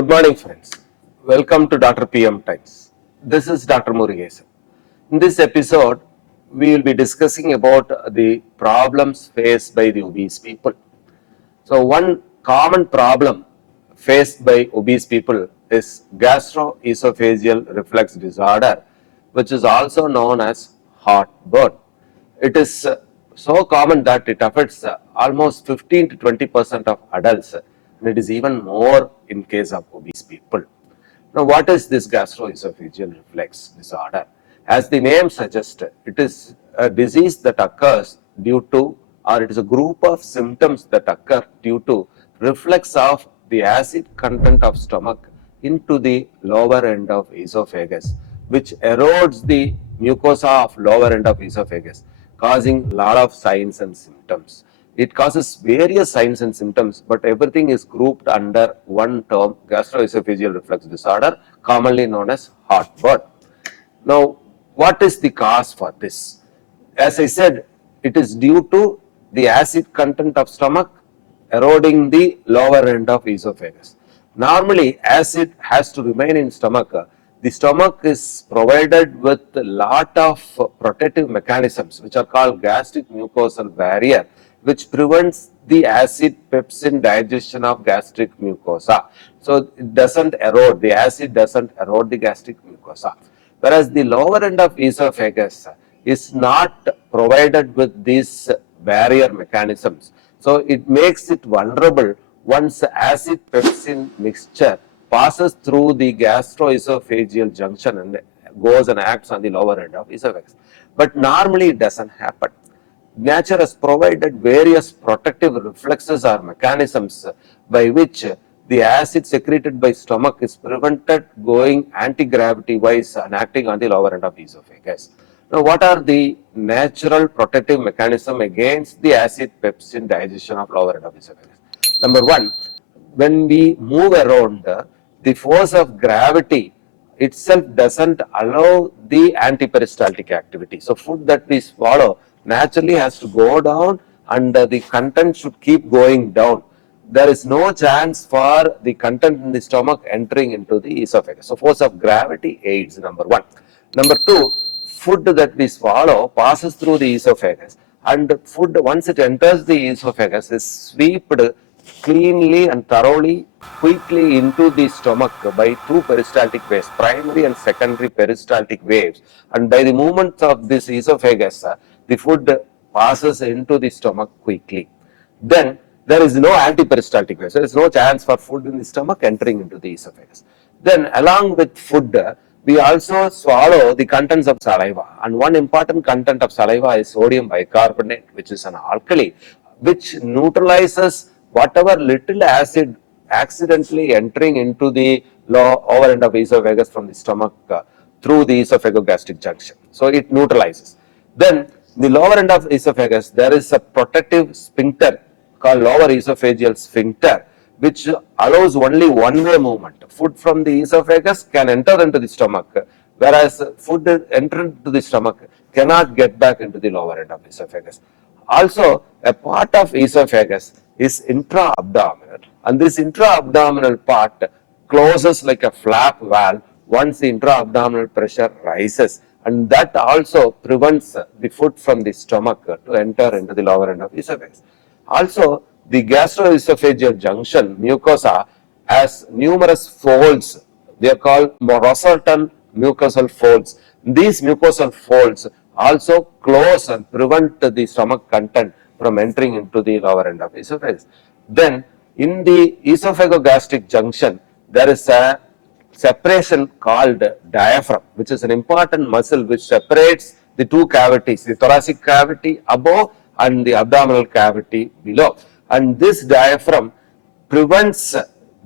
Good morning, friends. Welcome to Dr. PM Times. This is Dr. Murugesan. In this episode, we will be discussing about the problems faced by the obese people. So, one common problem faced by obese people is gastroesophageal reflux disorder, which is also known as heartburn. It is so common that it affects almost 15 to 20% of adults, and it is even more in case of obese people. Now, what is this gastroesophageal reflux disorder? As the name suggests, it is a disease that occurs due to, or it is a group of symptoms that occur due to reflux of the acid content of stomach into the lower end of esophagus, which erodes the mucosa of lower end of esophagus, causing a lot of signs and symptoms. It causes various signs and symptoms, but everything is grouped under one term, gastroesophageal reflux disorder, commonly known as heartburn. Now, what is the cause for this? As I said, it is due to the acid content of stomach eroding the lower end of esophagus. Normally, acid has to remain in stomach. The stomach is provided with a lot of protective mechanisms which are called gastric mucosal barrier, which prevents the acid pepsin digestion of gastric mucosa. So it doesn't erode, the acid doesn't erode the gastric mucosa. Whereas the lower end of esophagus is not provided with these barrier mechanisms. So it makes it vulnerable once acid pepsin mixture passes through the gastroesophageal junction and goes and acts on the lower end of esophagus. But normally it doesn't happen. Nature has provided various protective reflexes or mechanisms by which the acid secreted by stomach is prevented going anti-gravity wise and acting on the lower end of the esophagus. Now, what are the natural protective mechanism against the acid pepsin digestion of lower end of esophagus? Number one, when we move around, the force of gravity itself doesn't allow the antiperistaltic activity. So, food that we swallow naturally has to go down and the content should keep going down. There is no chance for the content in the stomach entering into the esophagus. So, force of gravity aids, number one. Number two, food that we swallow passes through the esophagus, and food, once it enters the esophagus, is swept cleanly and thoroughly, quickly into the stomach by two peristaltic waves, primary and secondary peristaltic waves. And by the movement of this esophagus, the food passes into the stomach quickly. Then there is no antiperistaltic wave. So there is no chance for food in the stomach entering into the esophagus. Then along with food, we also swallow the contents of saliva. And one important content of saliva is sodium bicarbonate, which is an alkali, which neutralizes whatever little acid accidentally entering into the lower end of esophagus from the stomach through the esophagogastric junction. So it neutralizes. Then the lower end of esophagus, there is a protective sphincter called lower esophageal sphincter, which allows only one-way movement. Food from the esophagus can enter into the stomach, whereas food entered into the stomach cannot get back into the lower end of esophagus. Also, a part of esophagus is intra-abdominal, and this intra-abdominal part closes like a flap valve once the intra-abdominal pressure rises, and that also prevents the food from the stomach to enter into the lower end of esophagus. Also, the gastroesophageal junction mucosa has numerous folds. They are called Rosatom mucosal folds. These mucosal folds also close and prevent the stomach content from entering into the lower end of esophagus. Then, in the esophagogastric junction, there is a separation called diaphragm, which is an important muscle which separates the two cavities, the thoracic cavity above and the abdominal cavity below. And this diaphragm prevents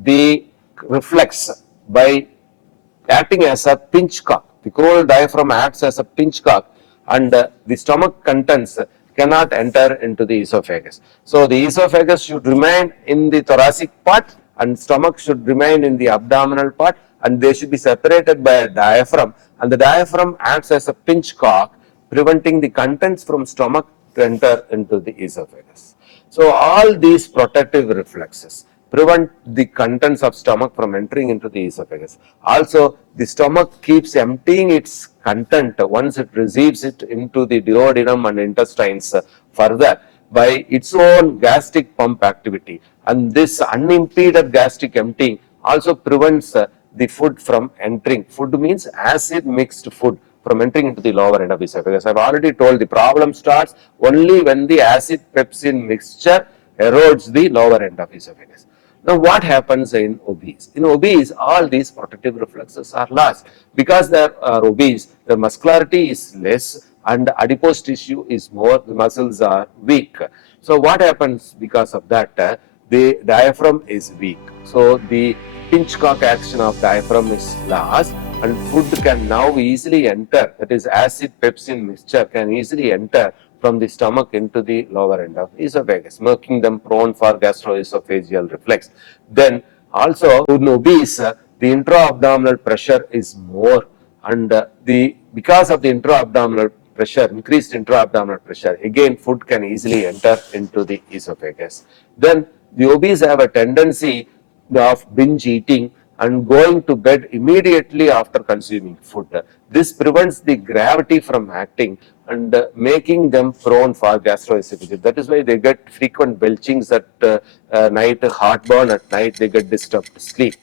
the reflux by acting as a pinch cock. The coronal diaphragm acts as a pinch cock, and the stomach contents cannot enter into the esophagus. So the esophagus should remain in the thoracic part and stomach should remain in the abdominal part, and they should be separated by a diaphragm, and the diaphragm acts as a pinch cock, preventing the contents from stomach to enter into the esophagus. So all these protective reflexes prevent the contents of stomach from entering into the esophagus. Also, the stomach keeps emptying its content once it receives it into the duodenum and intestines further by its own gastric pump activity, and this unimpeded gastric emptying also prevents the food from entering. Food means acid mixed food from entering into the lower end of the esophagus. I've already told the problem starts only when the acid pepsin mixture erodes the lower end of the esophagus. Now, what happens in obese? In obese, all these protective reflexes are lost. Because they are obese, the muscularity is less and adipose tissue is more, the muscles are weak. So, what happens because of that? The diaphragm is weak. So, the pinch cock action of diaphragm is lost and food can now easily enter, that is acid pepsin mixture can easily enter from the stomach into the lower end of esophagus, making them prone for gastroesophageal reflux. Then also in obese, the intra-abdominal pressure is more, and because of the intra-abdominal pressure, increased intra-abdominal pressure, again food can easily enter into the esophagus. Then the obese have a tendency of binge eating and going to bed immediately after consuming food. This prevents the gravity from acting and making them prone for gastroesophageal. That is why they get frequent belchings at night, heartburn at night, they get disturbed sleep.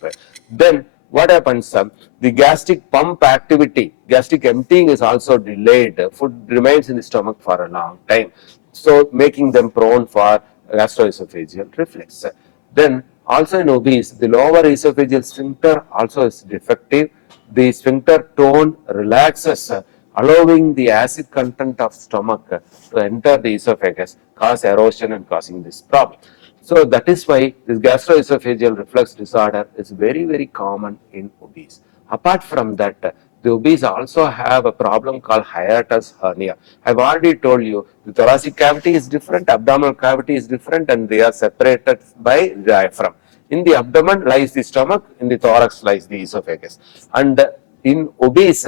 Then what happens? The gastric pump activity, gastric emptying is also delayed. Food remains in the stomach for a long time, so making them prone for gastroesophageal reflux. Then also in obese, the lower esophageal sphincter also is defective. The sphincter tone relaxes, allowing the acid content of stomach to enter the esophagus, cause erosion and causing this problem. So that is why this gastroesophageal reflux disorder is very, very common in obese. Apart from that, the obese also have a problem called hiatus hernia. I've already told you the thoracic cavity is different, abdominal cavity is different, and they are separated by diaphragm. In the abdomen lies the stomach, in the thorax lies the esophagus. And in obese,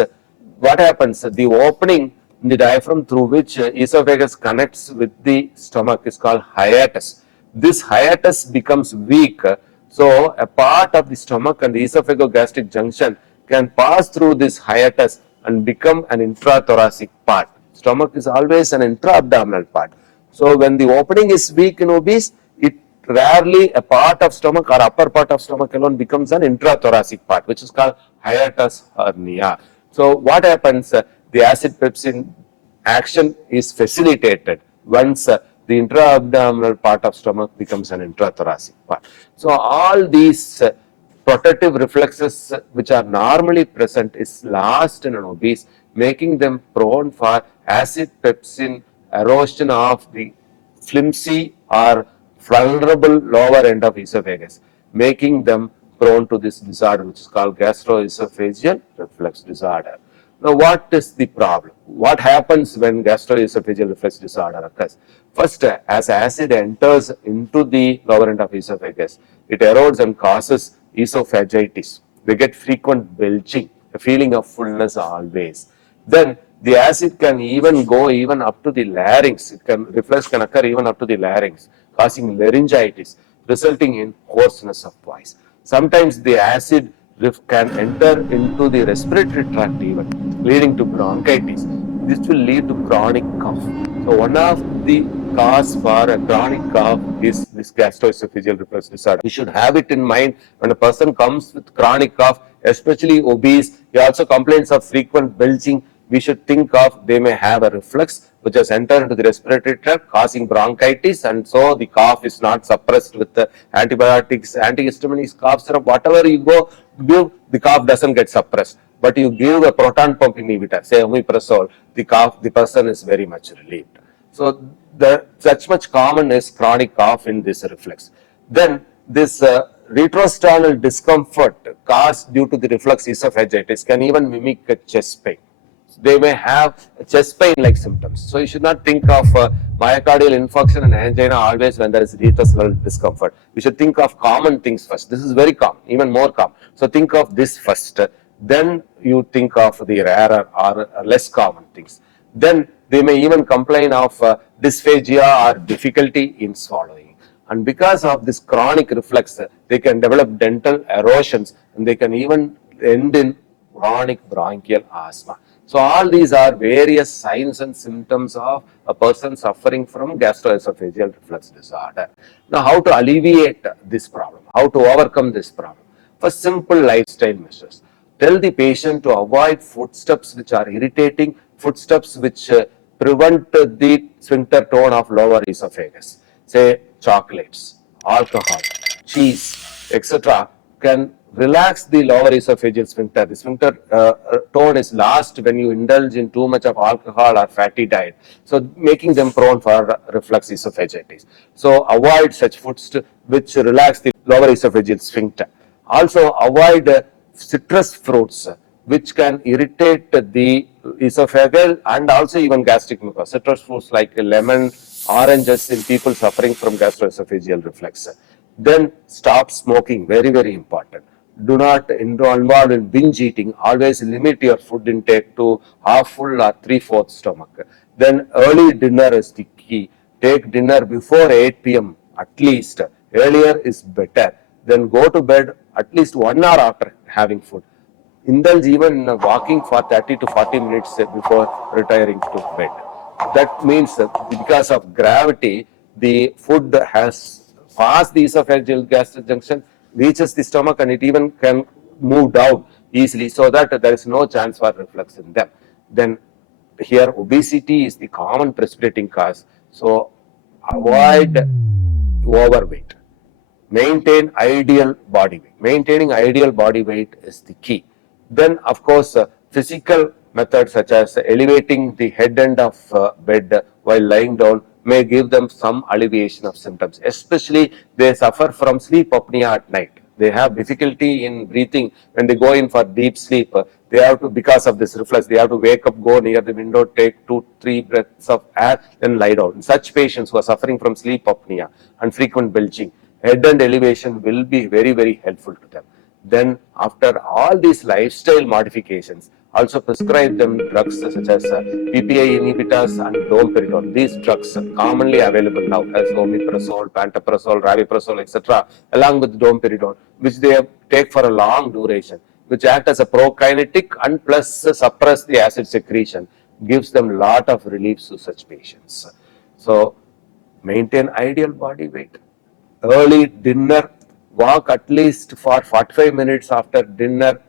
what happens? The opening in the diaphragm through which esophagus connects with the stomach is called hiatus. This hiatus becomes weak, so a part of the stomach and the esophagogastric junction can pass through this hiatus and become an intrathoracic part. Stomach is always an intra-abdominal part. So when the opening is weak in obese, it rarely a part of stomach or upper part of stomach alone becomes an intrathoracic part, which is called hiatus hernia. So what happens? The acid pepsin action is facilitated once the intra-abdominal part of stomach becomes an intrathoracic part. So all these protective reflexes which are normally present is lost in an obese, making them prone for acid pepsin erosion of the flimsy or vulnerable lower end of esophagus, making them prone to this disorder which is called gastroesophageal reflux disorder. Now, what is the problem? What happens when gastroesophageal reflux disorder occurs? First, as acid enters into the lower end of esophagus, it erodes and causes esophagitis. They get frequent belching, a feeling of fullness always. Then the acid can even go even up to the larynx. Reflux can occur even up to the larynx, causing laryngitis, resulting in hoarseness of voice. Sometimes the acid can enter into the respiratory tract even, leading to bronchitis. This will lead to chronic cough. So one of the cause for a chronic cough is this gastroesophageal reflux disorder. We should have it in mind when a person comes with chronic cough, especially obese. He also complains of frequent belching. We should think of they may have a reflux which has entered into the respiratory tract causing bronchitis, and so the cough is not suppressed with the antibiotics, antihistamines, cough syrup, whatever you go give, the cough doesn't get suppressed. But you give a proton pump inhibitor, say omeprazole, the person is very much relieved. So such much common is chronic cough in this reflux. Then this retrosternal discomfort caused due to the reflux esophagitis can even mimic a chest pain. They may have chest pain like symptoms. So you should not think of myocardial infarction and angina always when there is retrosternal discomfort. We should think of common things first. This is very common, even more common. So think of this first. Then you think of the rarer or less common things. Then they may even complain of dysphagia or difficulty in swallowing. and because of this chronic reflux, they can develop dental erosions and they can even end in chronic bronchial asthma. So all these are various signs and symptoms of a person suffering from gastroesophageal reflux disorder. Now, how to alleviate this problem? How to overcome this problem? For simple lifestyle measures, tell the patient to avoid foodstuffs which are irritating, foodstuffs which prevent the sphincter tone of lower esophagus, say chocolates, alcohol, cheese, etc., can relax the lower esophageal sphincter. The sphincter tone is lost when you indulge in too much of alcohol or fatty diet, so making them prone for reflux esophagitis. So avoid such foods which relax the lower esophageal sphincter. Also avoid citrus fruits which can irritate the esophageal and also even gastric mucosa. Citrus fruits like lemon, oranges in people suffering from gastroesophageal reflux. Then stop smoking, very, very important. Do not involve in binge eating. Always limit your food intake to half full or 3/4 stomach. Then early dinner is the key. Take dinner before 8 p.m. at least. Earlier is better. Then go to bed at least 1 hour after having food. Indulge even in walking for 30 to 40 minutes before retiring to bed. That means because of gravity, the food has passed the esophageal gastric junction, reaches the stomach, and it even can move down easily, so that there is no chance for reflux in them. Then here obesity is the common precipitating cause, so avoid overweight. Maintain ideal body weight. Maintaining ideal body weight is the key. Then, of course, physical methods such as elevating the head end of bed while lying down may give them some alleviation of symptoms, especially they suffer from sleep apnea at night. They have difficulty in breathing when they go in for deep sleep. They have to, because of this reflux, they have to wake up, go near the window, take 2-3 breaths of air, then lie down. In such patients who are suffering from sleep apnea and frequent belching, head and elevation will be very, very helpful to them. Then after all these lifestyle modifications, also prescribe them drugs such as PPI inhibitors and domperidone. These drugs are commonly available now as omeprazole, pantoprazole, rabeprazole, etc., along with domperidone, which they take for a long duration, which act as a prokinetic and plus suppress the acid secretion, gives them lot of relief to such patients. So maintain ideal body weight. Early dinner, walk at least for 45 minutes after dinner.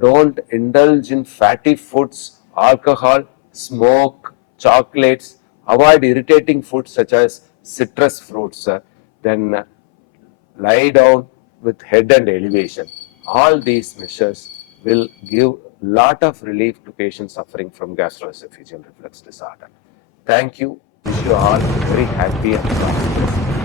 Don't indulge in fatty foods, alcohol, smoke, chocolates. Avoid irritating foods such as citrus fruits. Then lie down with head and elevation. All these measures will give lot of relief to patients suffering from gastroesophageal reflux disorder. Thank you. Wish you all very happy and prosperous.